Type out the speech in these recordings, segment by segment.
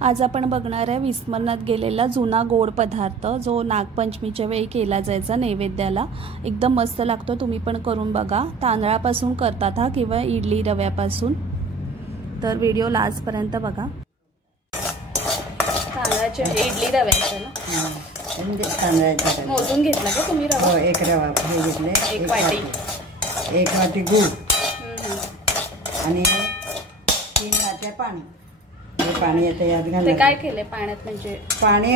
आज आपण बघणार आहे विस्मरणात गेलेला जुना गोड पदार्थ जो नागपंचमीच्या वेळी केला जायचा नैवेद्याला। एकदम मस्त लागतो, तुम्ही पण करून बघा। तांदळापासून करतात हा किंवा इडली रव्यापासून। तर व्हिडिओ लास्ट पर्यंत बघा। तांदळाच्या इडली रव्याचा ना, म्हणजे तांदळाचा मोजून घेतला का तुम्ही रवा? हो, एक रवा हे घेतले, एक वाटी, एक वाटी गूळ आणि 3 वाट्या पाणी। हे पाणी आता यात घालायचं। ते काय केले पाण्यात? म्हणजे पाणी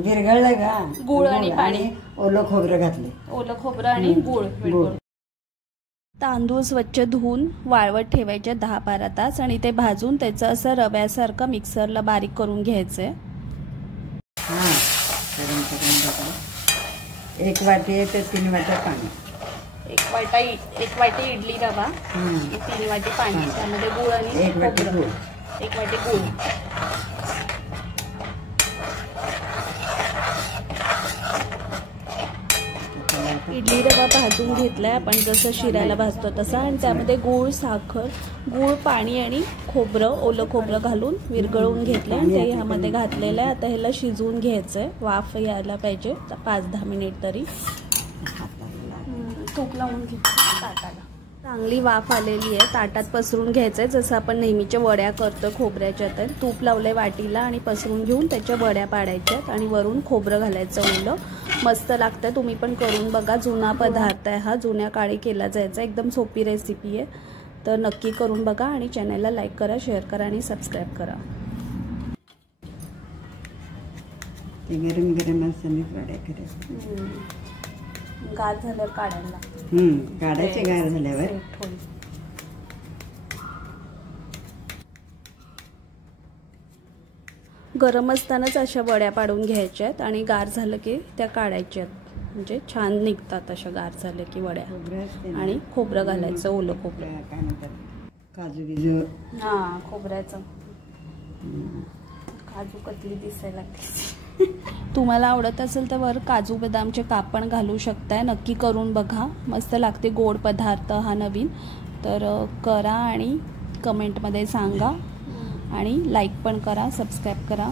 विरघळलं का, गूळ आणि पाणी, ओलं खोबरं घातले, ओलं खोबरं आणि गूळ। तांदूळ स्वच्छ धुवून वाळवत ठेवायचे 10-12 तास आणि ते भाजून त्याचं असं रव्यासारखं मिक्सरला बारीक करून घ्यायचंय। हां, एक वाटी ते 3 वाट्या पाणी, एक वाटी इडली रवा, 3 वाटी पाणी, त्यामध्ये गूळ आणि 1 वाटी गूळ, 1 वाटी गूळ। इडली रवा भाजून घेतलाय आपण जसं शिऱ्याला भाजतो तसा, आणि त्यामध्ये गूळ, साखर, गूळ, पाणी आणि खोबरं, ओलं खोबरं घालून विरघळवून घेतलंय आणि ते ह्यामध्ये घातलेलं आहे। आता ह्याला शिजवून घ्यायचंय, वाफ यायला पाहिजे 5-10 मिनिट तरी। तूप लावून घ्यायचं ताटाला, चांगली वाफ आलेली आहे, ताटात पसरून घ्यायचंय जसं आपण नेहमीच्या वड्या करतो खोबऱ्याच्या। तर तूप लावलंय वाटीला आणि पसरून घेऊन त्याच्या वड्या पाडायच्यात आणि वरून खोबरं घालायचं ओलं। मस्त लागतं, तुम्ही पण करून बघा। जुना पदार्थ आहे हा, जुन्या काळी केला जायचा, एकदम सोपी रेसिपी आहे। तर नक्की करून बघा आणि चॅनलला लाईक करा, शेअर करा आणि सबस्क्राईब करा। ते गरम गरम असताना वड्या करायच्या, गार झाल्यावर काढायला काढायचे, गार झाल्यावर गरम असतानाच अशा वड्या पाडून घ्यायच्यात आणि गार झालं की त्या काढायच्यात, म्हणजे छान निघतात अशा गार झाल्या की वड्या। आणि खोबरं घालायचं, ओलं खोबरं, काय म्हणतात, काजू बिजू, हां खोबऱ्याचं, काजू कतली दिसायला लागते। तुम्हाला आवडत असेल तर वर काजू बदामचे काप पण घालू शकताय। नक्की करून बघा, मस्त लागते गोड पदार्थ हा नवीन। तर करा आणि कमेंटमध्ये सांगा आणि लाईक पण करा, सबस्क्राईब करा।